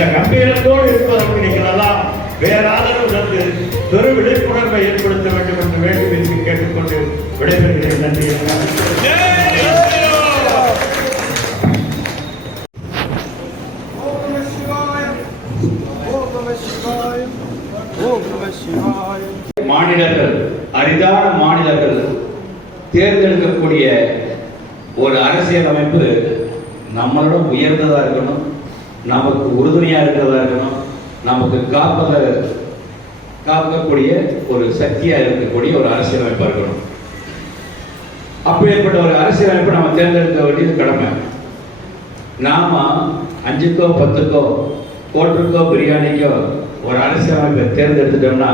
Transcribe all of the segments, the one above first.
அந்த கம்பீரத்தோடு இருப்பதற்கு நீங்கள் எல்லாம் வேற ஆதரவு தந்து பெரு விழிப்புணர்வை ஏற்படுத்த வேண்டும் என்று வேண்டும் என்று கேட்டுக்கொண்டு விடைபெறுகிறேன். நன்றி. மாநிலங்கள், அரிதான மாநிலங்கள் தேர்ந்தெடுக்கக்கூடிய ஒரு அரசியல் அமைப்பு நம்மளோட உயர்ந்ததா இருக்கணும், நமக்கு உறுதுணையா இருக்கிறதா இருக்கணும், நமக்கு காக்கக்கூடிய ஒரு சக்தியா இருக்கக்கூடிய ஒரு அரசியல் அமைப்பா இருக்கணும். அப்படிப்பட்ட ஒரு அரசியல் அமைப்பை நம்ம தேர்ந்தெடுக்க வேண்டியது கடமை. நாம 5க்கோ 10க்கோ கோட்டுக்கோ பிரியாணிக்கோ ஒரு அரசியல் அமைப்பை தேர்ந்தெடுத்துட்டோம்னா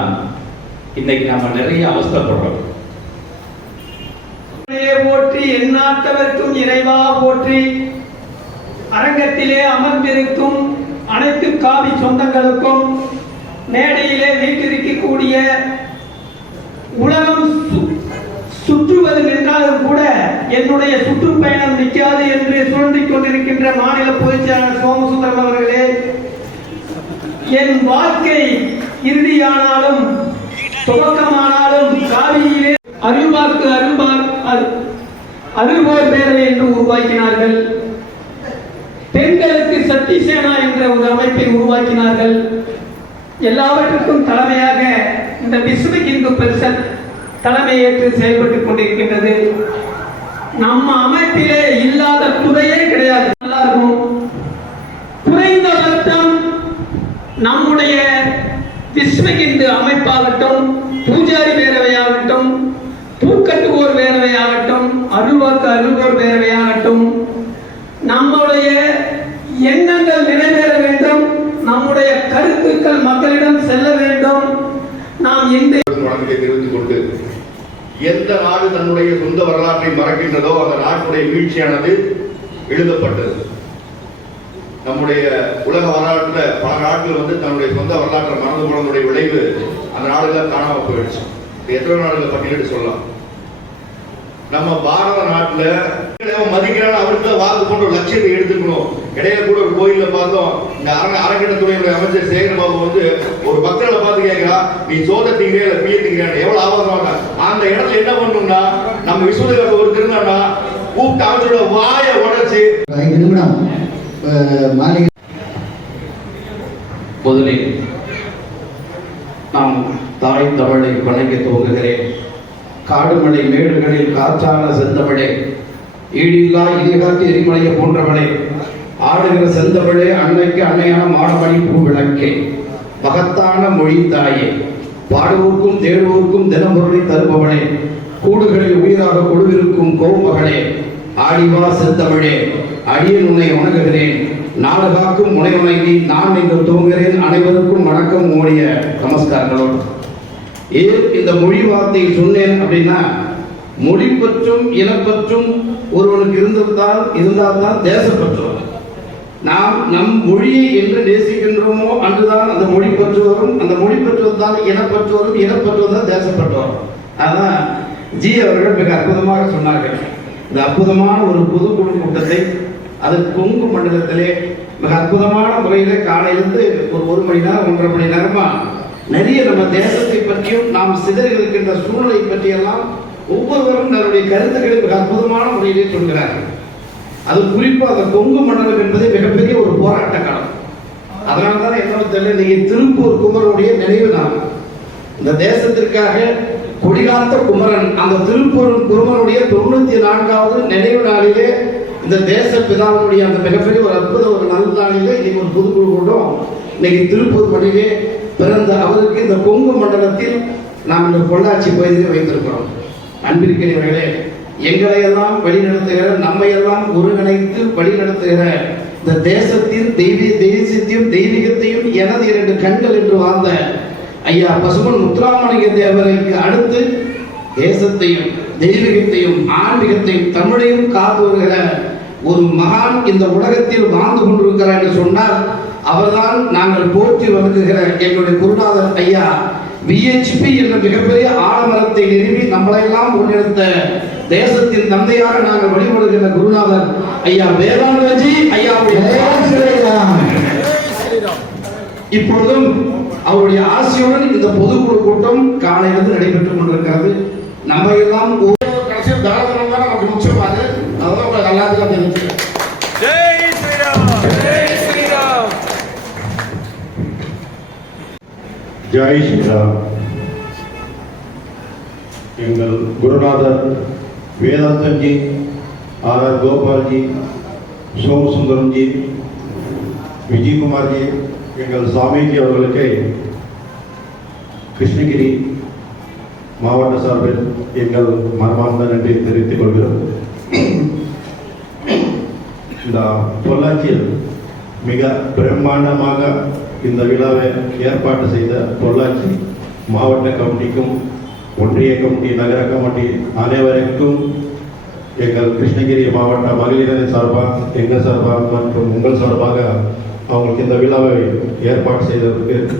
இன்னைக்கு நம்ம நிறைய அவஸ்தைப்படுறோம். போற்றி எந்நாட்டவர்க்கும் இறைவா போற்றி. அரங்கத்திலே அமர்ந்திருக்கும் அனைத்து காவி சொந்தங்களுக்கும், மேடையிலே வீட்டிருக்கக்கூடிய உலகம் சுற்றுவது நின்றாலும் கூட என்னுடைய சுற்றுப்பயணம் நிற்காது என்று சுழன்றிக் கொண்டிருக்கின்ற மாநில பொதுச் செயலாளர் சோமசுந்தரம் அவர்களே, என் வாழ்க்கை இறுதியானாலும் துவக்கமானாலும் காவியிலே அருள்வாக்கு அருள்வோர் பேரவை என்று உருவாக்கினார்கள். பெண்களுக்கு சக்தி சேனா என்ற ஒரு அமைப்பை உருவாக்கினார்கள். எல்லாவற்றுக்கும் தலைமையாக இந்த விஸ்வ இந்து பரிஷத் தலைமையேற்று செயல்பட்டுக் கொண்டிருக்கின்றது. நம்ம அமைப்பிலே இல்லாத துறையே கிடையாது. குறைந்தபட்சம் நம்முடைய விஸ்வ இந்து அமைப்பாகட்டும், பூஜாரி பேரவையாகட்டும், பூக்கட்டுவோர் பேரவையாகட்டும், அருள்வோர் பேரவையாகட்டும், நம்முடைய எண்ணங்கள் நிறைவேற வேண்டும், நம்முடைய கருத்துக்கள் மக்களிடம் செல்ல வேண்டும். நாம் இந்த தெரிவித்துக் கொண்டு எந்த நாடு தன்னுடைய சொந்த வரலாற்றை மறக்கின்றதோ அந்த நாட்டுடைய வீழ்ச்சியானது எழுதப்பட்டது. நம்முடைய உலக வரலாற்றில் பல நாடுகள் தன்னுடைய சொந்த வரலாற்றை மறந்து போனதுடைய விளைவு அந்த நாடுகளை காணாம போயிடுச்சு. எத்தனை நாடுகளை பட்டியலிட்டு சொல்லலாம். நம்ம பாரத நாட்டில் மதிக்கிறான அவருக்கு வாக்கு போன்ற ஒரு லட்சியத்தை எடுத்துக்கணும். இடையில கூட ஒரு கோயில பார்த்தோம், இந்த அறக்கட்டத்துறையுடைய அமைச்சர் சேகர் பாபு ஒரு பக்தர்களை பார்த்து கேட்கிறா, நீ சோதத்தீங்க இல்ல பியத்தீங்க எவ்வளவு ஆபத்தான அந்த இடத்துல என்ன பண்ணணும்னா, நம்ம விஸ்வதேவ ஒரு திருநாடா கூப்பிட்டு அவங்களோட வாயை உடைச்சு 5 நிமிடம் முதலில் நாம் தாய் தமிழை வணங்கி துவங்குகிறேன். காடுமலை மேடுகளில் காற்றான செந்தமிழே, ஈடில்லா இலைகாட்டு எரிமலையை போன்றவளே, ஆடுகிற செந்தமிழே, அன்னைக்கு அன்னையான மாடமணி பூ விளக்கே, மகத்தான மொழி தாயே, பாடுவோர்க்கும் தேடுவோர்க்கும் தினம்பொருளை தருபவனே, கூடுகளில் உயிராக கொடுவிருக்கும் கோமகளே, ஆடிவா செந்தமிழே, அடியன் உன்னை வணங்குகிறேன். நாடு காக்கும் முனை வணங்கி நான் இங்கு துவங்குகிறேன். அனைவருக்கும் வணக்கம், ஓடிய நமஸ்காரங்களோடு. ஏன் இந்த மொழி வார்த்தையை சொன்னேன் அப்படின்னா, மொழி பற்றும் இனப்பற்றும் ஒருவனுக்கு இருந்தால்தான் தேசப்பற்றும். நாம் நம் மொழியை என்று நேசிக்கின்றோமோ அன்றுதான் அந்த மொழி பற்று வரும். அந்த மொழி பற்றுவது தான் இனப்பற்று வரும். இனப்பற்றுவது தான் தேசப்பற்று வரும். அதான் ஜி அவர்கள் மிக அற்புதமாக சொன்னார்கள். இந்த அற்புதமான ஒரு பொதுக்குழு கூட்டத்தை அது கொங்கு மண்டலத்திலே மிக அற்புதமான முறையில காலையிலிருந்து ஒரு மணி நேரம் 1.5 மணி நேரமா நிறைய நம்ம தேசத்தை பற்றியும் நாம் சிதறி இருக்கின்ற சூழ்நிலை பற்றியெல்லாம் ஒவ்வொருவரும் தன்னுடைய கருத்துக்களை மிக அற்புதமான முறையிலே சொல்கிறார்கள். அது குறிப்பா அந்த கொங்கு மண்டலம் என்பது மிகப்பெரிய ஒரு போராட்ட காலம். அதனால்தான் என்ன தெரியல, நீங்க திருப்பூர் குமரனுடைய நினைவு நாள். இந்த தேசத்திற்காக கொடிகாத்த குமரன் அந்த திருப்பூர் குமரனுடைய 94வது நினைவு நாளிலே இந்த தேச பிதாவுடைய அந்த மிகப்பெரிய ஒரு அற்புத ஒரு நல்ல நாளிலே இன்னைக்கு ஒரு பொதுக்குழு கூட்டம் இன்னைக்கு திருப்பூர் மண்ணிலே பிறந்த அவருக்கு இந்த கொங்கு மண்டலத்தில் நாம் இந்த பொள்ளாச்சி பகுதியை வைத்திருக்கிறோம். அன்பிற்கிறவர்களே, எங்களை எல்லாம் வழிநடத்துகிற, நம்மை எல்லாம் ஒருங்கிணைத்து வழிநடத்துகிற இந்த தேசத்தின் தேசியத்தையும் தெய்வீகத்தையும் எனது 2 கண்கள் என்று வாழ்ந்த ஐயா பசுமன் முத்துராமலிங்க தேவருக்கு அடுத்து தேசத்தையும் தெய்வீகத்தையும் ஆன்மீகத்தையும் தமிழையும் காத்து வருகிற ஒரு மகான் இந்த உலகத்தில் வாழ்ந்து கொண்டிருக்கிறார் என்று சொன்னால் அவர்தான் நாங்கள் போற்றி வணங்குகிற எங்களுடைய குருநாதர் ஐயா விஹெச்பி என்ற மிகப்பெரிய ஆலமரத்தை நிறுவி நம்மளையெல்லாம் முன்னெடுத்த தேசத்தின் தந்தையாக நாங்கள் வழிபடுகிற குருநாதர் ஐயா வேதாந்தஜி ஐயாவுடைய இப்பொழுதும் அவருடைய ஆசையுடன் இந்த பொதுக்குழு கூட்டம் காலையிலிருந்து நடைபெற்றுக் கொண்டிருக்கிறது. நம்ம எல்லாம் கடைசியில் தாராளம் தான் நமக்கு முக்கியமானது. அதெல்லாம் உங்களுக்கு எல்லாத்துக்கும் தெரிஞ்சு. ஜெய் ஸ்ரீராம், ஜெய் ஸ்ரீராம். ஜெய் ஸ்ரீராம். எங்கள் குருநாதர் வேதாந்தம் ஜி, ஆர் கோபால் ஜி, சோமசுந்தரம் ஜி, விஜயகுமார் ஜி, எங்கள் சாமிஜி அவர்களுக்கு கிருஷ்ணகிரி மாவட்ட சார்பில் எங்கள் மனமார்ந்த நன்றி தெரிவித்துக் கொள்கிறோம். இந்த பொள்ளாச்சியில் மிக பிரம்மாண்டமாக இந்த விழாவை ஏற்பாடு செய்த பொள்ளாச்சி மாவட்ட கமிட்டிக்கும் ஒன்றிய கமிட்டி நகர கமிட்டி அனைவருக்கும் எங்கள் கிருஷ்ணகிரி மாவட்ட மகளிரின் சார்பாக எங்கள் சார்பாக மற்றும் உங்கள் சார்பாக அவங்களுக்கு இந்த விழாவை ஏற்பாடு செய்ததற்கு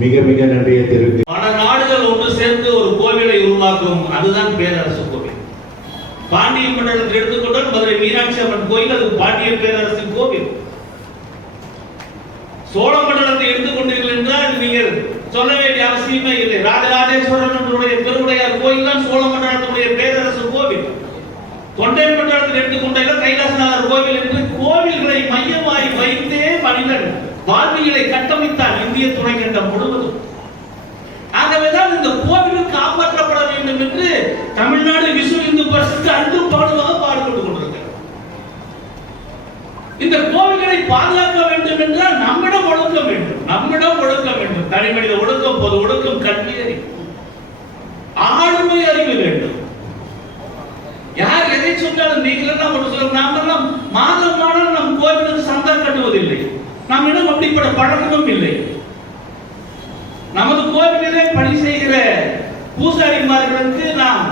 மிக மிக நன்றியை தெரிவித்து பல நாடுகள் ஒன்று சேர்ந்து ஒரு கோவிலை உருவாக்கும், அதுதான் பேரரசு கோவில். பாண்டிய மண்டலத்தில் எடுத்துக்கொண்டால் மதுரை மீனாட்சி அம்மன் கோயில், அது பாண்டிய பேரரசின் கோவில். சோழ மண்டலத்தை எடுத்துக்கொண்டீர்கள் என்றால் நீங்கள் சொல்ல வேண்டிய அவசியமே இல்லை. ராஜராஜேஸ்வரனுடைய பெருவுடையார் கோயில் தான் சோழ மண்டலத்துடைய பேரரசு கோவில். தொண்டை மண்டலத்தில் எடுத்துக்கொண்டால் கைலாசநாதர் கோவில் என்று கோவில்களை மையமாய் வைத்தே மனிதன் வாழ்வியலை கட்டமைத்தான் இந்திய துணைக்கண்டம் முழுவதும். ஆகவேதான் இந்த கோவிலும் காப்பாற்றப்பட வேண்டும் என்று தமிழ்நாடு விஸ்வ இந்து பரிசுக்கு அன்றும் பாடுவாக பாடுபட்டுக் கொண்டிருக்கிறது. இந்த கோவில்களை பாதுகாக்க வேண்டும் என்றால் நம்மிடம் ஒழுக்க வேண்டும், நம்மிடம் ஒழுக்க வேண்டும். தனி மனித ஒழுக்கம், பொது ஒழுக்கம், கல்வி அறிவு, ஆளுமை அறிவு வேண்டும். யார் எதை சொன்னாலும் நீங்கள் எல்லாம் ஒன்று சொல்ல, நாமெல்லாம் மாதமானால் நம் கோவிலுக்கு சந்தா கட்டுவதில்லை. நம்மிடம் அப்படிப்பட்ட பழக்கமும் இல்லை. நமது கோவிலிலே பணி செய்கிற பூசாரிமார்களுக்கு நாம்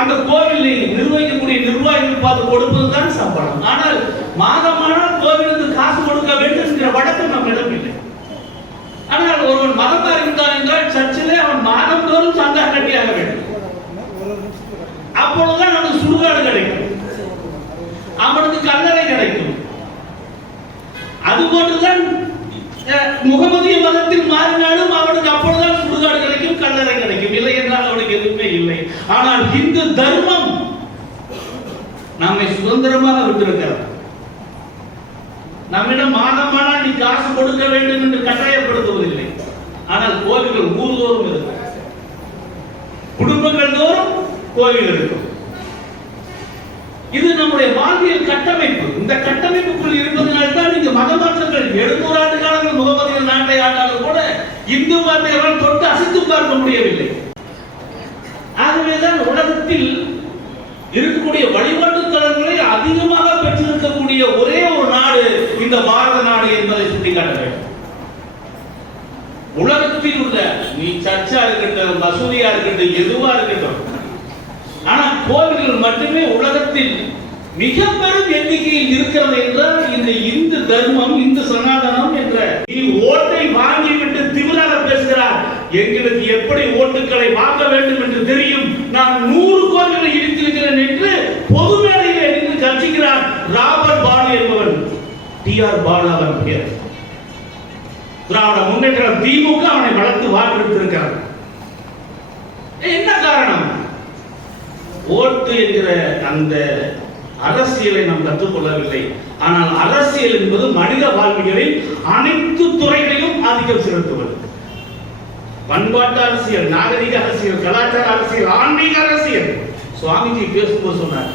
அந்த கோவிலை நிர்வகிக்கக்கூடிய நிர்வாகிகள் பார்த்து கொடுப்பதுதான் சம்பளம். ஆனால் மாதமானால் கோவிலுக்கு காசு கொடுக்க வேண்டும் என்கிற வழக்கம் நம்மிடம் இல்லை. ஆனால் ஒருவன் மதமா இருந்தான் என்றால் சர்ச்சிலே அவன் மாதந்தோறும் சந்தா கட்டியாக வேண்டும். அப்பொழுதுதான் அவனுக்கு சுடுகாடு கிடைக்கும், அவனுக்கு கல்லறை கிடைக்கும். அதுபோன்றுதான் முகமதிய மதத்தில் மாறினாலும் அவனுக்கு அப்பொழுதுதான் சுடுகாடு கிடைக்கும், கல்லறை கிடைக்கும். இல்லை என்றால் அவனுக்கு எதுவுமே இல்லை. ஆனால் இந்து தர்மம் நம்மை சுதந்திரமாக விட்டிருக்கிறது. நம்மிடம் மாதமானால் நீ காசு கொடுக்க வேண்டும் என்று கட்டாயப்படுத்துவதில்லை. ஆனால் கோவில்கள் ஊர்தோறும் இருக்கும், குடும்பங்கள் தோறும் கோவில் இருக்கும். இது நம்முடைய வாழ்வியல் கட்டமைப்பு. இந்த கட்டமைப்புக்குள் இருப்பதனால் தான் இங்கு மத மாற்றங்கள் 700 ஆண்டு காலங்கள் முகமதியர் நாட்டை ஆண்டாலும் கூட இந்து மதத்தை தொட்டு அசைத்து பார்க்க முடியவில்லை. ஆகவேதான் உலகத்தில் இருக்கக்கூடிய வழிபாட்டு தலங்களை அதிகமாக பெற்றிருக்கக்கூடிய ஒரே ஒரு நாடு இந்த பாரத நாடு என்பதை சுட்டிக்காட்ட வேண்டும். உலகத்தில் உள்ள நீ சர்ச்சா இருக்கட்டும், மசூதியா இருக்கட்டும், எதுவா இருக்கட்டும், ஆனால் கோவில்கள் மட்டுமே உலகத்தில் மிக பெரும் எண்ணிக்கையில் இருக்கிறது என்றால் இந்த இந்து தர்மம், இந்து சனாதனம் என்ற நீ ஓட்டை வாங்கிவிட்டு திமிராக பேசுகிறார். எங்களுக்கு எப்படி ஓட்டுகளை வாங்க வேண்டும் என்று தெரியும். நான் 100 கோவில்களை இடித்திருக்கிறேன் என்று பொது மேடையில் இருந்து கர்ச்சிக்கிறார் ராபர்ட் பாலு என்பவன். டி.ஆர். பாலு அவன் பெயர். திராவிட முன்னேற்ற திமுக அவனை வளர்த்து வாக்களித்திருக்கிறார். என்ன காரணம்? ஓட்டு என்கிற அந்த அரசியலை நாம் கற்றுக்கொள்ளவில்லை. ஆனால் அரசியல் என்பது மனித வாழ்வியலில் அனைத்து துறைகளையும் ஆதிக்கம் செலுத்துவது. பண்பாட்டு அரசியல், நாகரிக அரசியல், கலாச்சார அரசியல், ஆன்மீக அரசியல். சுவாமிஜி பேசும்போது சொன்னார்,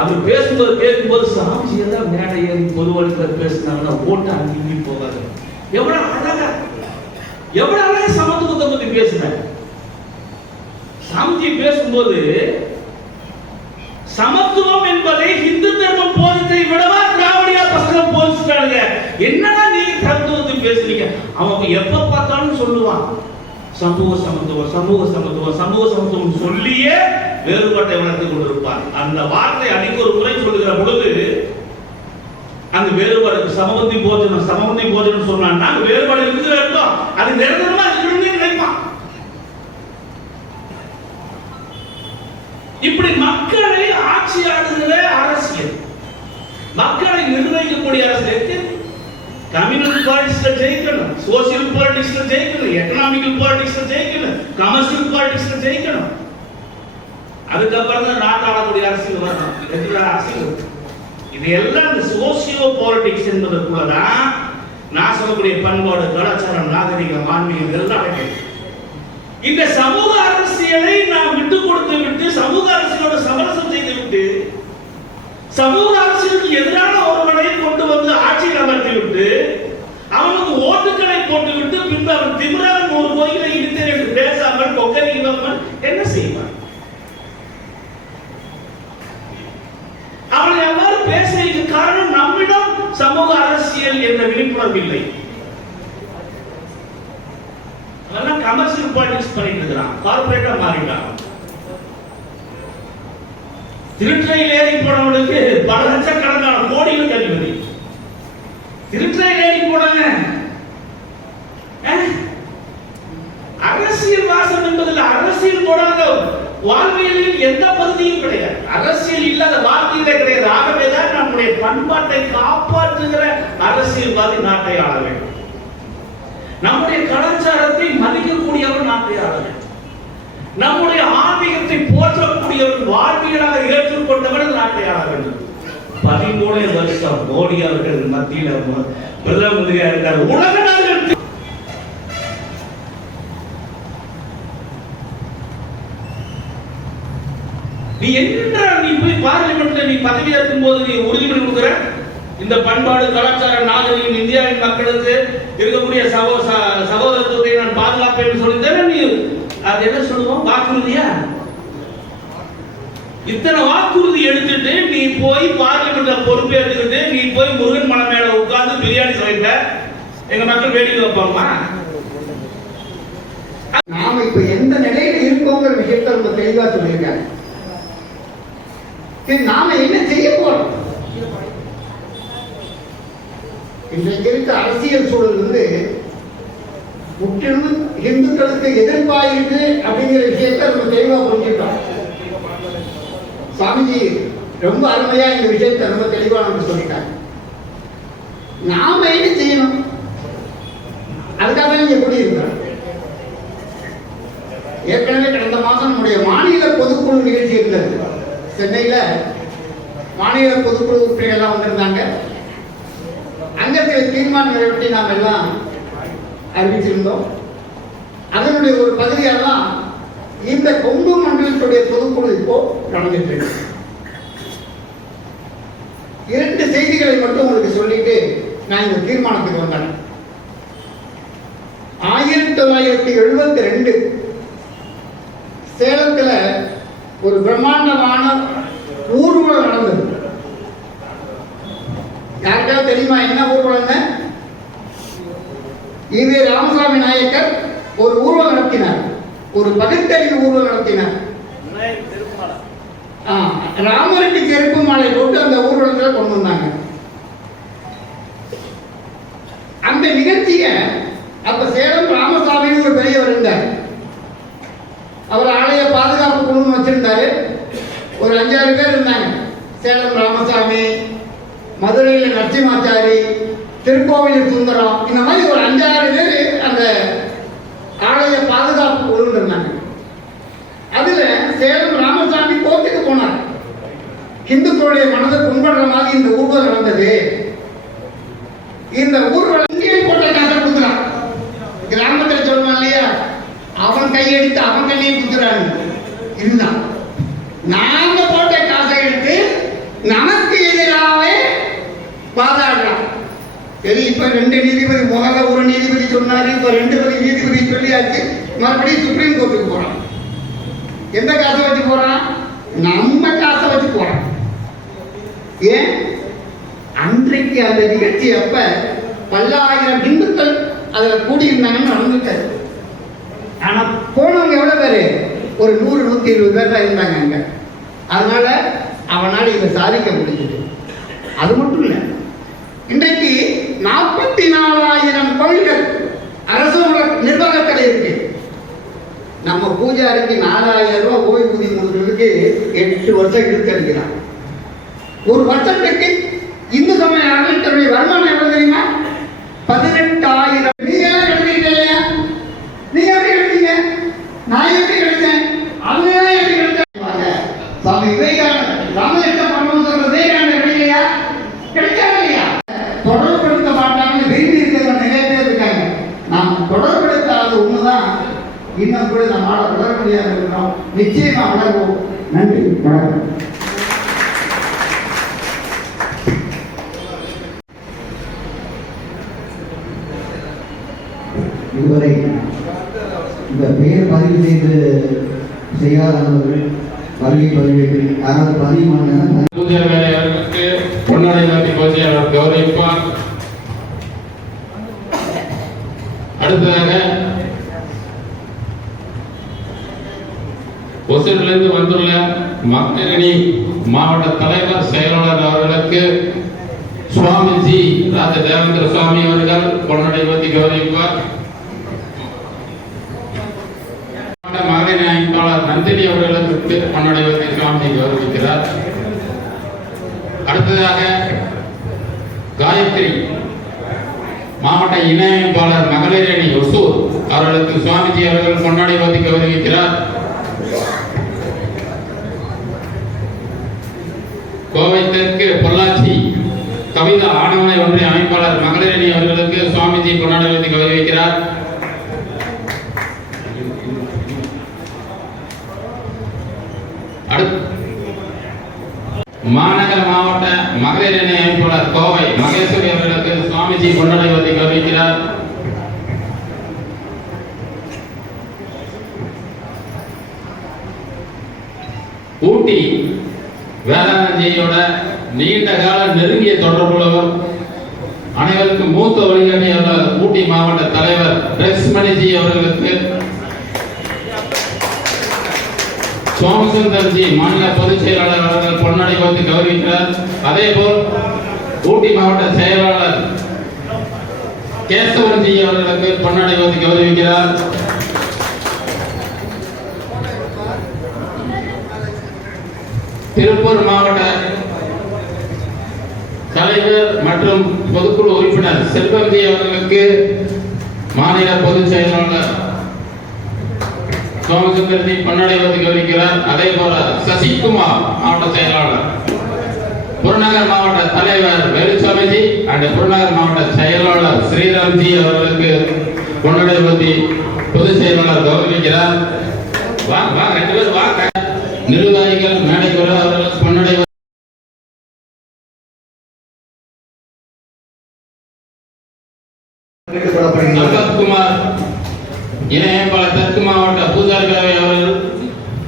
அவர் பேசும்போது கேட்கும்போது சாமிஜி எல்லாம் மேடை ஏறி பொதுவழியில் பேசினாங்கன்னா ஓட்டு அங்கி போகாது. எவ்வளவு அழகா சமத்துவத்தை பத்தி பேசினார் சாமிஜி. பேசும்போது சமத்துவம் என்பதை இந்து தர்மம் போதித்தை விடவா திராவிடியா பசங்க போதிச்சுட்டாங்க. என்னன்னா நீங்க தத்துவத்தை பேசுறீங்க. அவங்க எப்ப பார்த்தாலும் சொல்லுவான் சமூக சமத்துவம், சமூக சமத்துவம், சமூக சமத்துவம் சொல்லியே வேறுபாட்டை வளர்த்து கொண்டிருப்பார். அந்த வார்த்தை அடிக்க ஒரு முறை சொல்லுகிற பொழுது அந்த வேறுபாடு சமபந்தி போஜனம் சொன்னா வேறுபாடு இருக்குது இருக்கும். அது நிரந்தரமா இருக்கணும்னு நினைப்பான். இப்படி மக்களை ஆட்சி ஆடுகிற அரசியல், மக்களை நிர்ணயிக்கக்கூடிய அரசியல் கம்யூனிஸ்ட் பாலிடிக்ஸ்ல ஜெயிக்கணும், சோசியல் பாலிடிக்ஸ்ல ஜெயிக்கணும், எக்கனாமிக்கல் பாலிடிக்ஸ்ல ஜெயிக்கணும், கமர்ஷியல் பாலிடிக்ஸ்ல ஜெயிக்கணும். அதுக்கப்புறம் தான் நாட்டு ஆளக்கூடிய அரசியல் வரணும். ரெகுலர் அரசியல் இது எல்லாம் இந்த சோசியோ பாலிடிக்ஸ் என்பதற்குள்ளதான் நான் சொல்லக்கூடிய பண்பாடு, கலாச்சாரம், நாகரிகம், ஆன்மீகம் எல்லாம் அடங்கியது. இந்த சமூக அரசியலை நாம் விட்டு கொடுத்து விட்டு சமூக அரசியலோட சமரசம் செய்து விட்டு சமூக அரசியலுக்கு எதிரான ஒருவனை கொண்டு வந்து ஆட்சியில் அமர்த்தி விட்டு அவனுக்கு ஓட்டுக்களை போட்டு விட்டு பின்பு அவன் திமிரான் ஒரு கோயிலை இடித்தேன் என்று பேசாமல் கொக்கரிக்காமல் என்ன செய்வான்? அவனை அவ்வாறு பேசுவதற்கு காரணம் நம்மிடம் சமூக அரசியல் என்ற விழிப்புணர்வு இல்லை. அவெல்லாம் கமர்ஷியல் பாலிடிக்ஸ் பண்ணிட்டு இருக்கிறான், கார்பரேட்டா மாறிட்டான். திருட்டையில் ஏறி போனவனுக்கு பல லட்சக்கணக்கான கோடிகள் கல்வி. திருட்டையில் ஏறி போனவங்க அரசியல் வாசம் என்பதில் அரசியல் போடாத வாழ்வியலில் எந்த பகுதியும் கிடையாது. அரசியல் இல்லாத வாழ்க்கையிலே கிடையாது. ஆகவேதான் நம்முடைய பண்பாட்டை காப்பாற்றுகிற அரசியல்வாதி நாட்டை ஆள வேண்டும். நம்முடைய கலாச்சாரத்தை மதிக்கக்கூடியவர் நாட்டை ஆள வேண்டும். நம்முடைய ஆன்மீகத்தை போற்றக்கூடியவர் வாழ்வியலாக ஏற்றுக்கொண்டவர் நாட்டை ஆள வேண்டும். 13 வருஷம் மோடி அவர்கள் மத்தியில் பிரதம மந்திரியா இருக்கார். உலக நாடுகளுக்கு நீ என்றால் நீ போய் பார்லிமெண்ட்ல நீ பதவி ஏற்கும் போது நீ உறுதிமொழி கொடுக்கிற இந்த பண்பாடு, கலாச்சாரம், நாகரிகம் இந்தியாவின் மக்களுக்கு இருக்கக்கூடிய சகோதரத்துவத்தை நான் பாதுகாப்பேன் சொல்லித்தேன். நீ அது என்ன சொல்லுவோம், வாக்குறுதியா? இத்தனை வாக்குறுதி எடுத்துட்டு நீ போய் பார்லிமெண்ட்ல பொறுப்பேற்றுக்கிட்டு நீ போய் முருகன் மலை மேல உட்கார்ந்து பிரியாணி சமைப்ப, எங்க மக்கள் வேடிக்கை வைப்பாங்கம்மா? நாம இப்ப எந்த நிலையில இருக்கோங்கிற விஷயத்த ரொம்ப தெளிவா சொல்லியிருக்காங்க. நாம என்ன செய்ய போறோம்? இன்றைக்கு இருக்க அரசியல் சூழல் வந்து முற்றிலும் இந்துக்களுக்கு எதிர்ப்பா இருக்கு அப்படிங்கிற விஷயத்த நம்ம தெளிவா புரிஞ்சுட்டோம். சுவாமிஜி ரொம்ப அருமையா இந்த விஷயத்தை ரொம்ப தெளிவா நமக்கு சொல்லிட்டாங்க. நாம என்ன செய்யணும்? அதுக்காக நீங்க எப்படி இருக்கிறோம்? ஏற்கனவே கடந்த மாதம் நம்முடைய மாநில பொதுக்குழு நிகழ்ச்சி இருந்தது. சென்னையில மாநில பொதுக்குழு உறுப்பினர்கள் வந்திருந்தாங்க. அங்க சில தீர்மானம் நிறைவேற்றி நாம் எல்லாம் அறிவிச்சிருந்தோம். அதனுடைய ஒரு பகுதியாக தான் இந்த கொங்கு மண்டலத்துடைய பொதுக்குழு இப்போ நடந்துட்டு இருக்கு. 2 செய்திகளை மட்டும் உங்களுக்கு சொல்லிட்டு நான் இந்த தீர்மானத்துக்கு வந்தேன். 1972 சேலத்துல ஒரு பிரம்மாண்டமான ஊர்வலம் நடந்தது. யாருக்காவது தெரியுமா என்ன ஊர்வலம்? இது ராமசாமி நாயக்கர் ஒரு ஊர்வலம் நடத்தினார், ஒரு பகுத்தறிவு ஊர்வலம் நடத்தினார். ராமருக்கு செருப்பு மாலை போட்டு அந்த ஊர்வலத்தில் கொண்டு வந்தாங்க. அந்த நிகழ்ச்சிய அப்ப சேலம் ராமசாமின்னு ஒரு பெரியவர் இருந்தார். அவர் ஆலய பாதுகாப்பு குழு வச்சிருந்தாரு. ஒரு 5-6 பேர் இருந்தாங்க. சேலம் ராமசாமி, மதுரையில் நரசிம்மாச்சாரி, திருக்கோவிலூர் சுந்தரம், இந்த மாதிரி ஒரு 5-6 பேர் அந்த ஆலய பாதுகாப்பு குழு இருந்தாங்க. அதுல சேலம் ராமசாமி கோர்ட்டுக்கு போனார். இந்துக்களுடைய மனதை புண்படுற மாதிரி இந்த ஊர்வலம் நடந்தது. இந்த ஊர்வலம் இங்கே போட்ட காசை கொடுக்குறான். கிராமத்தில் சொல்லுவான் இல்லையா, அவன் கையெடுத்து அவன் கையை குத்துறாங்க. இருந்தான் நாங்க போட்ட காசை எடுத்து நமக்கு எதிராகவே வாதாடுறான். சரி, இப்ப 2 நீதிபதி, முதல்ல ஒரு நீதிபதி சொன்னாரு, இப்ப 2 நீதிபதி சொல்லியாச்சு. மறுபடியும் சுப்ரீம் கோர்ட்டுக்கு போறான். எந்த காசை வச்சு போறான்? நம்ம காசை வச்சு போறான். ஏன்? அன்றைக்கு அந்த நிகழ்ச்சி அப்ப பல்லாயிரம் இந்துக்கள் அதுல கூடியிருந்தாங்கன்னு நடந்துட்டாரு. ஆனா போனவங்க எவ்வளவு பேரு? ஒரு 100-120 பேர் தான் இருந்தாங்க அங்க. அதனால அவனால இதை சாதிக்க முடிஞ்சது. அது மட்டும் இல்ல, இன்றைக்கு 44,000 கோயில்கள் அரசோட நிர்வாகத்தில் இருக்கு. நம்ம பூஜாரிக்கு 4,000 ரூபாய் ஓய்வூதியம் கொடுக்கிறதுக்கு 8 வருஷம் எடுக்கிறான். ஒரு வருஷத்துக்கு இந்து சமய அறநிலையத்துறை வருமானம் எவ்வளவு தெரியுமா? இன்னும் கூட நம்ம ஆட வளர முடியாத இருக்கிறோம். நிச்சயமா வளர்வோம். நன்றி, வணக்கம். இதுவரை இந்த பெயர் பதிவு செய்யாதவர்கள் வருகை பதிவேற்று யாராவது பதிவு பண்ண பூஜை வேலையாளர்களுக்கு பொன்னாடை மாற்றி பூஜை அவர் கௌரவிப்பார். அடுத்ததாக ஒசூரிலிருந்து வந்துள்ள மக்கரணி மாவட்ட தலைவர் செயலாளர் அவர்களுக்கு சுவாமிஜி ராஜ தேவேந்திர சுவாமி அவர்கள் பொன்னாடை மாற்றி கௌரவிப்பார். மகளிர் அமைப்பாளர் நந்தினி அவர்களுக்கு பொன்னாடை மாற்றி சுவாமி கௌரவிக்கிறார். அடுத்ததாக காயத்ரி மாவட்ட இணை அமைப்பாளர் மகளிர் அணி ஒசூர் அவர்களுக்கு சுவாமிஜி அவர்கள் பொன்னாடை மாற்றி கௌரவிக்கிறார். கோவை தெற்கு பொள்ளாச்சி கவிதா ஆனமலை ஒன்றிய அமைப்பாளர் மகளிர் அணி அவர்களுக்கு சுவாமிஜி பொன்னாடை மாற்றி கௌரவிக்கிறார். மாநகர மாவட்ட மகளிர் அணி அமைப்பாளர் கோவை மகேஸ்வரி அவர்களுக்கு சுவாமிஜி பொன்னாடை மாற்றி கௌரவிக்கிறார். ஊட்டி வேளாண்மையோட நீண்ட கால நெருங்கிய தொடர்புள்ளவர், அனைவருக்கும் மூத்த வழிகாட்டியாளர் ஊட்டி மாவட்ட தலைவர் லட்சுமணிஜி அவர்களுக்கு சோமசுந்தர்ஜி மாநில பொதுச் செயலாளர் அவர்கள் பொன்னாடை மாற்றி கௌரவிக்கிறார். அதே போல் ஊட்டி மாவட்ட செயலாளர் கேசவன்ஜி அவர்களுக்கு பொன்னாடை மாற்றி கௌரவிக்கிறார். திருப்பூர் மாவட்ட தலைவர் மற்றும் பொதுக்குழு உறுப்பினர் செல்வந்தி அவர்களுக்கு மாநில பொதுச் செயலாளர் சோமசுந்தரத்தை பொன்னாடை மாற்றி கௌரவிக்கிறார். அதே போல சசிகுமார் மாவட்ட செயலாளர், புறநகர் மாவட்ட தலைவர் வேலுசாமிஜி அண்ட் புறநகர் மாவட்ட செயலாளர் ஸ்ரீராம்ஜி அவர்களுக்கு பொன்னாடை மாற்றி பொதுச் செயலாளர் கௌரவிக்கிறார். ரெண்டு பேர் வாங்க. நிர்வாகிகள் மேடைக்கு வர அவர்கள் பொன்னாடை சம்பத்குமார் இணையமைப்பாளர் தெற்கு மாவட்ட பூசாரி பேரவை அவர்கள்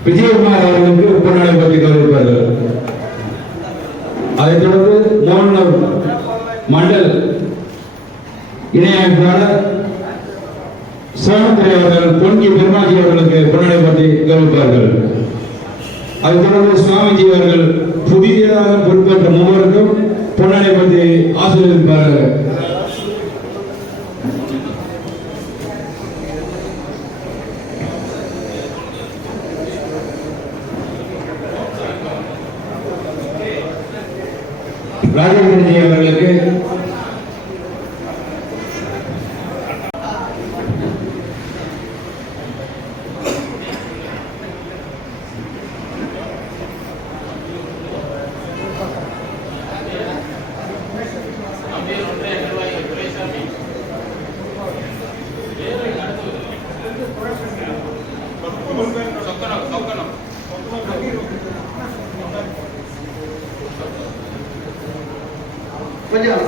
விஜயகுமார் அவர்களுக்கு பொன்னாடை மாற்றி கௌரவிப்பார்கள். அதைத் தொடர்ந்து மோகன் மண்டல் இணையமைப்பாளர் சோனத்துறை அவர்கள் பொன்கி பெருமாஜி அவர்களுக்கு பொன்னாடை மாற்றி கௌரவிப்பார்கள். அதைத் தொடர்ந்து சுவாமிஜி அவர்கள் புதிதாக பொறுப்பேற்ற மூவருக்கும் பொன்னாடை மாற்றி ஆசீர்வதிப்பார்கள். ராஜேந்திரஜி அவர்களுக்கு கொஞ்சம்